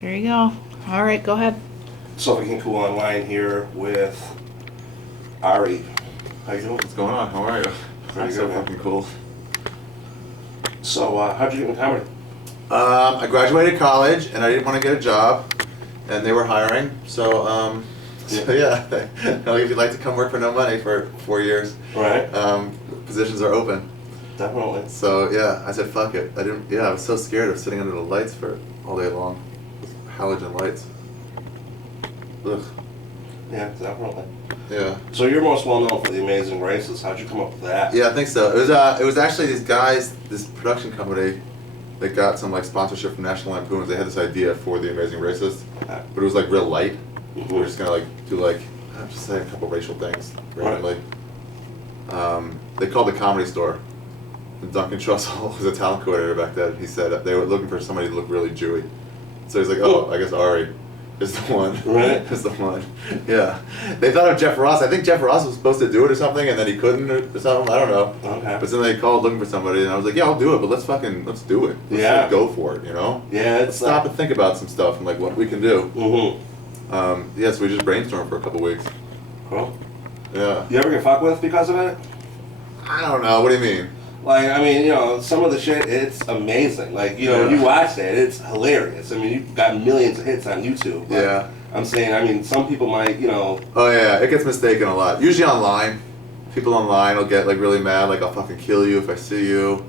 There you go. All right, go ahead. So we can cool online here with Ari. How you doing? What's going on? How are you? Pretty So good, man. fucking cool. So how'd you get into comedy? I graduated college and I didn't want to get a job, and they were hiring. So yeah, if you'd like to come work for no money for 4 years, Right. positions are open. Definitely. So yeah, I said fuck it. I didn't. Yeah, I was so scared of sitting under the lights for all day long, halogen lights. Ugh. Yeah, definitely. Yeah. So you're most well known for The Amazing Races. How'd you come up with that? Yeah, I think so. It was actually these guys, this production company, that got some like sponsorship from National Lampoons. They had this idea for The Amazing Racist, Okay. but it was like real light. Mhm. We were just gonna like do like just say a couple racial things randomly. They called the Comedy Store. And Duncan Trussell was a talent coordinator back then. He said they were looking for somebody to look really Jewy. So he's like, oh, I guess Ari is the one. Right. Is the one. Yeah. They thought of Jeff Ross. I think Jeff Ross was supposed to do it or something, and then he couldn't or something. I don't know. Okay. But then they called looking for somebody, and I was like, yeah, I'll do it, but let's do it. Let's Yeah. like, go for it, you know? Yeah, Let's it's stop and think about some stuff and like what we can do. Mm-hmm. Yeah, so we just brainstormed for a couple weeks. Cool. Yeah. You ever get fucked with because of it? I don't know. What do you mean? Like, I mean, some of the shit, it's amazing. Like, Yeah. you watch it, it's hilarious. I mean, you've got millions of hits on YouTube. But Yeah. I'm saying, I mean, some people might, Oh yeah, it gets mistaken a lot. Usually online. People online will get like really mad, like I'll fucking kill you if I see you.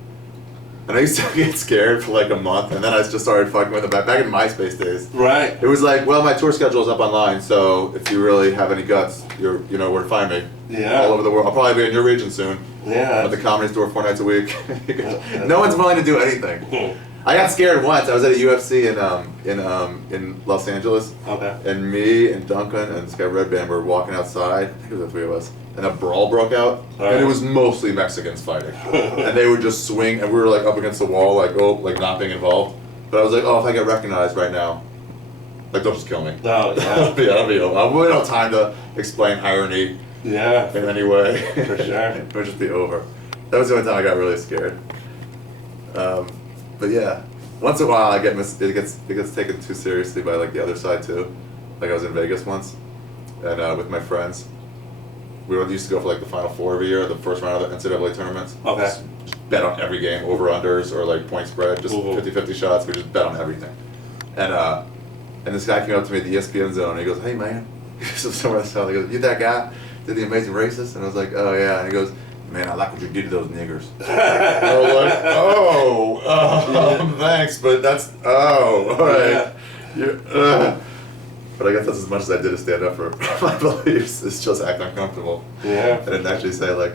And I used to get scared for like a month, and then I just started fucking with them back in MySpace days. right. It was like, well, my tour schedule is up online, so if you really have any guts, you're where to find me. Yeah. All over the world. I'll probably be in your region soon. Yeah. At the Comedy Store 4 nights a week. Yeah. No one's willing to do anything. Hmm. I got scared once. I was at a UFC in Los Angeles, Okay. and me and Duncan and this guy Red Band were walking outside. I think it was the three of us, and a brawl broke out. Right. And it was mostly Mexicans fighting, and they would just swing, and we were like up against the wall, like not being involved. But I was like, oh, if I get recognized right now, like don't just kill me. Oh, yeah. That'll be over. We don't have time to explain irony Yeah. in any way. For sure. It would just be over. That was the only time I got really scared. But yeah, once in a while it gets taken too seriously by like the other side too. Like I was in Vegas once, and with my friends, we used to go for like the Final Four every year, the first round of the NCAA tournaments. Okay. Just bet on every game, over unders or like point spread, just Mhm. 50-50 shots. We just bet on everything. And this guy came up to me at the ESPN zone and he goes, hey man, somewhere in the south, he goes, you that guy did The Amazing Racist? And I was like, oh yeah. And he goes, man, I like what you did to those niggers. And I was like, thanks, but that's, all right. But I guess that's as much as I did to stand up for my beliefs. It's just act uncomfortable. Yeah. I didn't actually say like,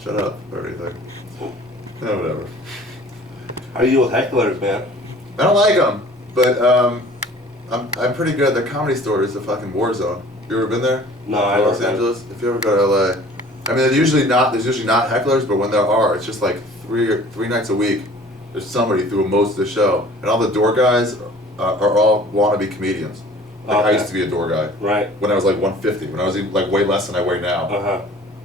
shut up or anything. No, whatever. How are you with hecklers, man? I don't like them, but I'm pretty good. The Comedy Store is a fucking war zone. You ever been there? No, I Los haven't been. Angeles. If you ever go to LA, I mean, there's usually not hecklers, but when there are, it's just like three nights a week. There's somebody through most of the show, and all the door guys are all wannabe comedians. Like I Okay. used to be a door guy Right. when I was like 150. When I was even, like way less than I weigh now. Uh-huh.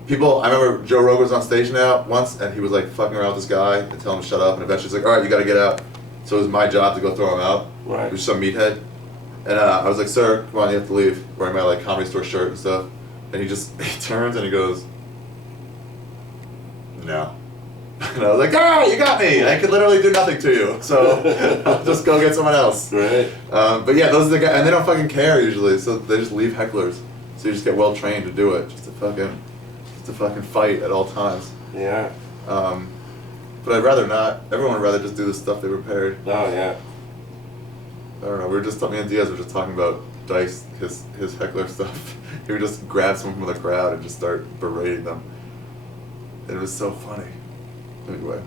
I remember Joe Rogan was on stage now once, and he was like fucking around with this guy and telling him to shut up, and eventually he's like, all right, you gotta get out. So it was my job to go throw him out. Right. He was some meathead. And I was like, sir, come on, you have to leave. Wearing my like Comedy Store shirt and stuff. And he turns and he goes, no. And I was like, you got me. I could literally do nothing to you. So I'll just go get someone else. Right. But yeah, those are the guys, and they don't fucking care usually, so they just leave hecklers. So you just get well trained to do it, just to fucking fight at all times. Yeah. But I'd rather not. Everyone would rather just do the stuff they prepared. Oh, yeah. I don't know. Me and Diaz were just talking about Dice, his heckler stuff. He would just grab someone from the crowd and just start berating them. And it was so funny. Anyway.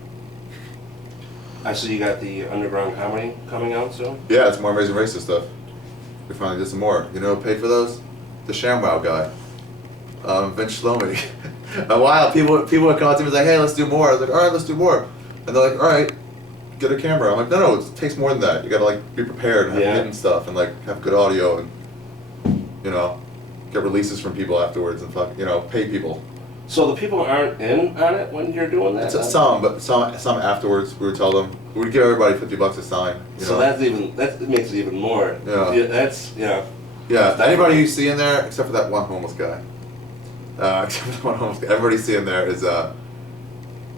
I see you got the underground comedy coming out soon. Yeah, it's more Amazing Racist stuff. We finally did some more. You know who paid for those? The ShamWow guy. Vince Shlomi. A while, people would come up to me and be like, hey, let's do more. I was like, all right, let's do more. And they're like, all right, get a camera. I'm like, no, it takes more than that. You gotta like be prepared and have Yeah. hidden stuff and like have good audio and, get releases from people afterwards and pay people. So the people aren't in on it when you're doing that? Some, but some afterwards. We would tell them we'd give everybody $50 a sign. So that makes it even more. Yeah. Yeah. Anybody you see in there, except for that one homeless guy. Everybody you see in there is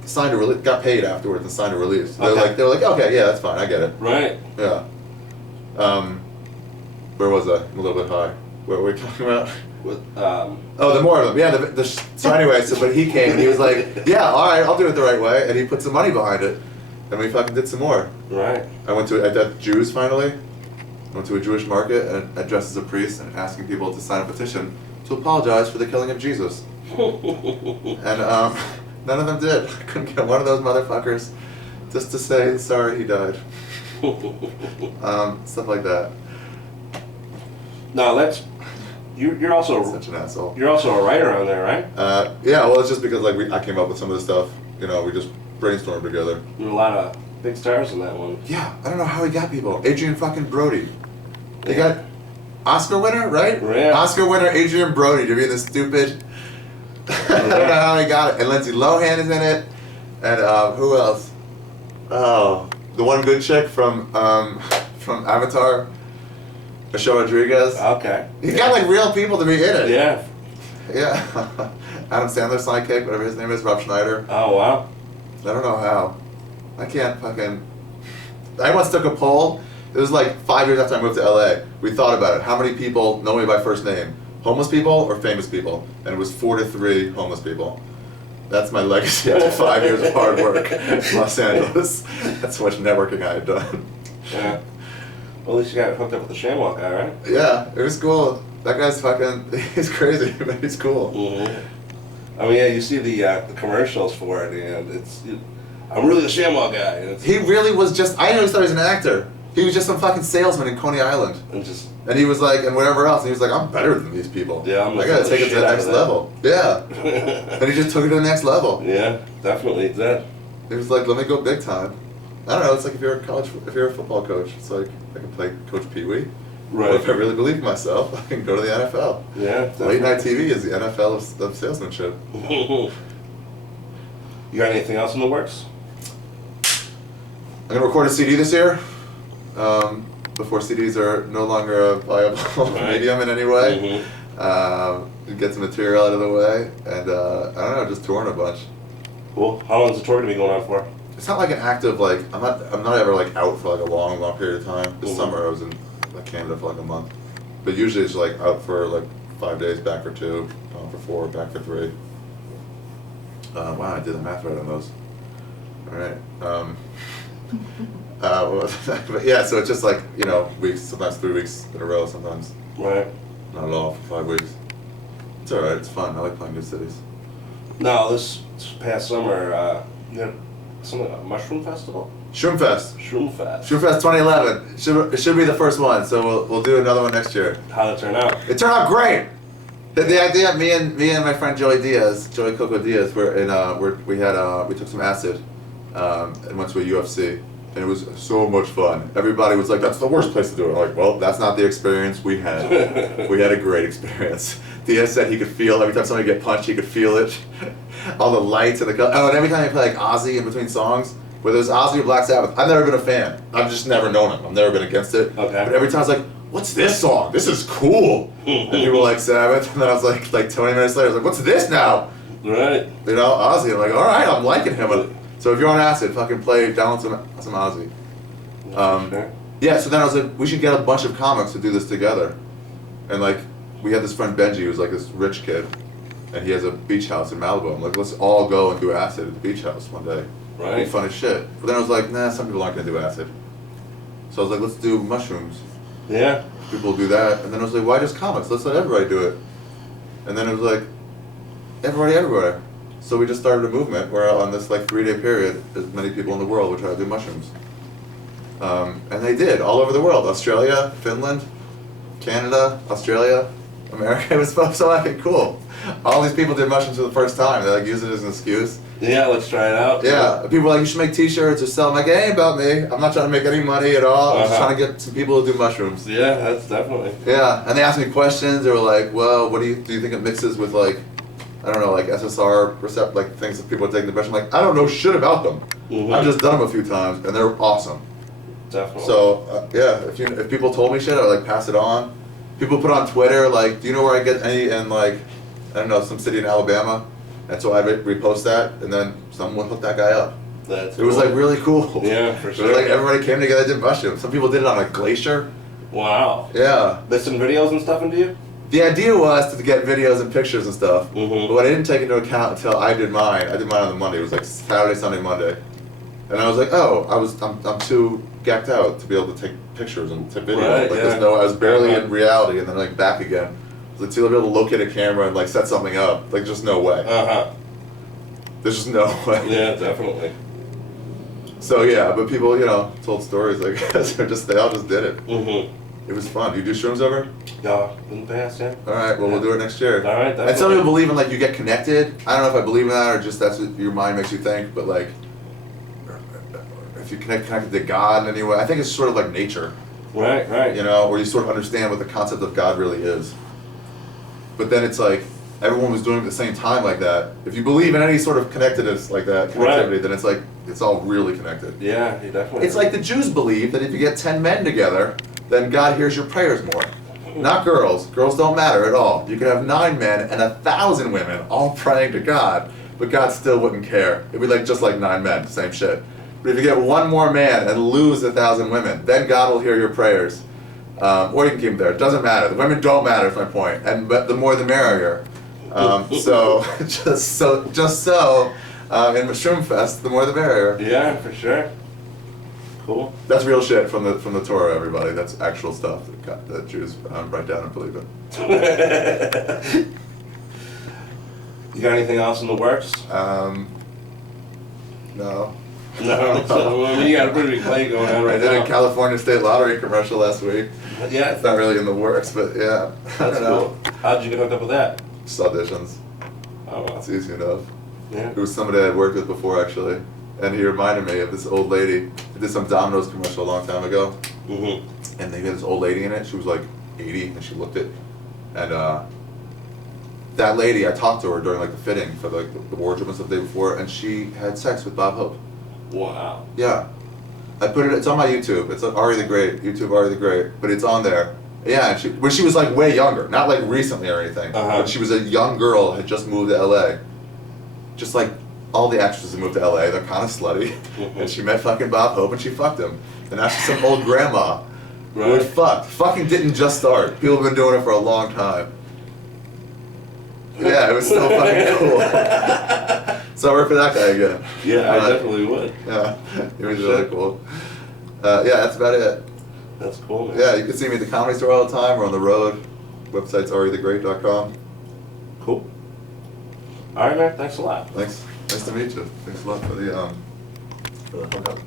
signed a release. Got paid afterwards and signed a release. They're like, okay, yeah, that's fine. I get it. Right. Yeah. Where was I? I'm a little bit high. What were we talking about? Oh, the more of them. Yeah. So anyway, but he came and he was like, yeah, all right, I'll do it the right way, and he put some money behind it, and we fucking did some more. Right. I met Jews finally. I went to a Jewish market and I dressed as a priest and asking people to sign a petition to apologize for the killing of Jesus. And none of them did. I couldn't get one of those motherfuckers just to say sorry he died. Stuff like that. No, you're also Such an asshole. You're also a writer on there, right? Yeah. Well, it's just because I came up with some of the stuff. You know, we just brainstormed together. There were a lot of big stars in that one. Yeah, I don't know how he got people. Adrian fucking Brody. They got Oscar winner, right? Yeah. Oscar winner Adrian Brody to be the stupid. I don't know how he got it. And Lindsay Lohan is in it. And who else? Oh, the one good chick from Avatar, Michelle Rodriguez. Okay. He got like real people to be in it. Yeah. Yeah. Adam Sandler's sidekick, whatever his name is, Rob Schneider. Oh wow. I don't know how. I can't fucking. I once took a poll. It was like 5 years after I moved to LA. We thought about it. How many people know me by first name? Homeless people or famous people? And it was 4-3 homeless people. That's my legacy after 5 years of hard work in Los Angeles. That's how much networking I had done. Yeah. Well, at least you got hooked up with the ShamWow guy, right? Yeah, it was cool. That guy's fucking. He's crazy, but he's cool. Mm-hmm. I mean, yeah, you see the commercials for it, and I'm really the ShamWow guy. And he really was just. I always thought he was an actor. He was just some fucking salesman in Coney Island. And he was like, and whatever else, and he was like, I'm better than these people. Yeah, I gotta take it to the next level. Yeah. And he just took it to the next level. Yeah, definitely did. He was like, let me go big time. I don't know, it's like if you're a football coach, it's like, I can play Coach Pee Wee. Right. Or if I really believe in myself, I can go to the NFL. Yeah, definitely. Late night TV is the NFL of salesmanship. You got anything else in the works? I'm gonna record a CD this year. Before CDs are no longer a viable medium in any way. Mm-hmm. Get some material out of the way, and I don't know, just touring a bunch. Cool. How long is the tour gonna be going on for? It's not like an active like I'm not ever like out for like a long period of time. This summer I was in Canada for like a month, but usually it's like out for like 5 days, back for 2, gone for 4, back for 3. Wow, I did the math right on those. All right. But yeah, so it's just like, you know, weeks, sometimes 3 weeks in a row, sometimes Right. not at all for 5 weeks. It's alright, it's fun. I like playing good cities. No, this past summer, you had something like a mushroom festival? Shroomfest. Shroomfest. Shroomfest 2011. It should be the first one, so we'll do another one next year. How'd it turn out? It turned out great. The idea, me and my friend Joey Coco Diaz, we took some acid and went to a UFC. And it was so much fun. Everybody was like, that's the worst place to do it. I'm like, well, that's not the experience we had. We had a great experience. Diaz said he could feel, every time somebody get punched, he could feel it. All the lights and and every time they play like Ozzy in between songs, whether it's Ozzy or Black Sabbath, I've never been a fan. I've just never known him. I've never been against it. Okay. But every time I was like, what's this song? This is cool. And people like Sabbath, and then I was like 20 minutes later, I was like, what's this now? Right. You know, Ozzy. I'm like, all right, I'm liking him. So if you're on acid, fucking download some Ozzy. Sure. Yeah, so then I was like, we should get a bunch of comics to do this together. And like, we had this friend Benji who's like this rich kid, and he has a beach house in Malibu. I'm like, let's all go and do acid at the beach house one day. Right. It'd be fun as shit. But then I was like, nah, some people aren't gonna do acid. So I was like, let's do mushrooms. Yeah. People do that. And then I was like, why just comics? Let's let everybody do it. And then it was like, everybody everywhere. So we just started a movement where on this like 3-day period, as many people in the world would try to do mushrooms. And they did, all over the world. Australia, Finland, Canada, Australia, America. It was so fucking cool. All these people did mushrooms for the first time. They like use it as an excuse. Yeah, let's try it out. Yeah, people were like, you should make t-shirts or sell them. I'm like, it ain't about me. I'm not trying to make any money at all. I'm just trying to get some people to do mushrooms. Yeah, that's definitely. Yeah, and they asked me questions. They were like, well, what do you think it mixes with like, I I don't know, like SSR like things that people are taking the best. I'm like, I don't know shit about them. I've just done them a few times, and they're awesome. Definitely. So yeah, if people told me shit, I would like pass it on. People put on Twitter like, do you know where I get any in like, I don't know, some city in Alabama, and so I'd repost that, and then someone hooked that guy up. That's It was like really cool. Yeah, for It sure. was like everybody came together, did mushrooms. Some people did it on a glacier. Wow. Yeah. There's some videos and stuff into you? The idea was to get videos and pictures and stuff, Mhm. but what I didn't take into account until I did mine on the Monday. It was like Saturday, Sunday, Monday, and I was like, oh, I'm too gacked out to be able to take pictures and take video. Right, like yeah. there's no, I was barely in reality, and then like back again. I was like, to be able to locate a camera and like set something up, like just no way. There's just no way. Yeah, definitely. So yeah, but people, told stories like they all just did it. Mm-hmm. It was fun. Do you do shrooms ever? Yeah, in the past, yeah. All right, well, we'll do it next year. All right, And some definitely. people believe in like you get connected. I don't know if I believe in that or just that's what your mind makes you think. But like, if you connected to God in any way, I think it's sort of like nature, Right, right. where you sort of understand what the concept of God really is. But then it's like everyone was doing it at the same time like that. If you believe in any sort of connectedness like that, connectivity, Right. then it's like it's all really connected. Yeah, you definitely. It's like the Jews believe that if you get 10 men together, then God hears your prayers more. Not girls. Girls don't matter at all. You could have 9 men and 1,000 women all praying to God, but God still wouldn't care. It'd be like just like 9 men, same shit. But if you get one more man and lose 1,000 women, then God will hear your prayers. Or you can keep them there. It doesn't matter. The women don't matter. Is my point. But the more the merrier. So in Mushroom Fest, the more the merrier. Yeah, for sure. Cool. That's real shit from the Torah, everybody. That's actual stuff that Jews write down and believe it. You got anything else in the works? No. No. So, I mean, you got a pretty big play going on I right did now. a California State Lottery commercial last week. Yeah. It's not really in the works, but yeah. I That's don't know. cool. How'd you get hooked up with that? Just auditions. Oh, well. It's easy enough. Yeah. It was somebody I'd worked with before, actually. And he reminded me of this old lady. He did some Domino's commercial a long time ago. Mm-hmm. And they had this old lady in it. She was like 80, and she looked it. And that lady, I talked to her during like the fitting for like the wardrobe and stuff the day before, and she had sex with Bob Hope. Wow. Yeah. It's on my YouTube. It's on Ari the Great, YouTube Ari the Great, but it's on there. Yeah, and when she was like way younger, not like recently or anything. Uh-huh. When she was a young girl, had just moved to LA. Just like all the actresses that moved to LA, they're kind of slutty. Mhm. And she met fucking Bob Hope and she fucked him. And now she's some old grandma who had Right. fucked. Fucking didn't just start. People have been doing it for a long time. Yeah, it was so fucking cool. So I work for that guy again. Yeah, I definitely would. Yeah, it was really cool. Yeah, that's about it. That's cool, man. Yeah, you can see me at the Comedy Store all the time or on the road. Website's arithegreat.com. Cool. All right, man. Thanks a lot. Thanks. Nice to meet you. Thanks a lot for the hookup.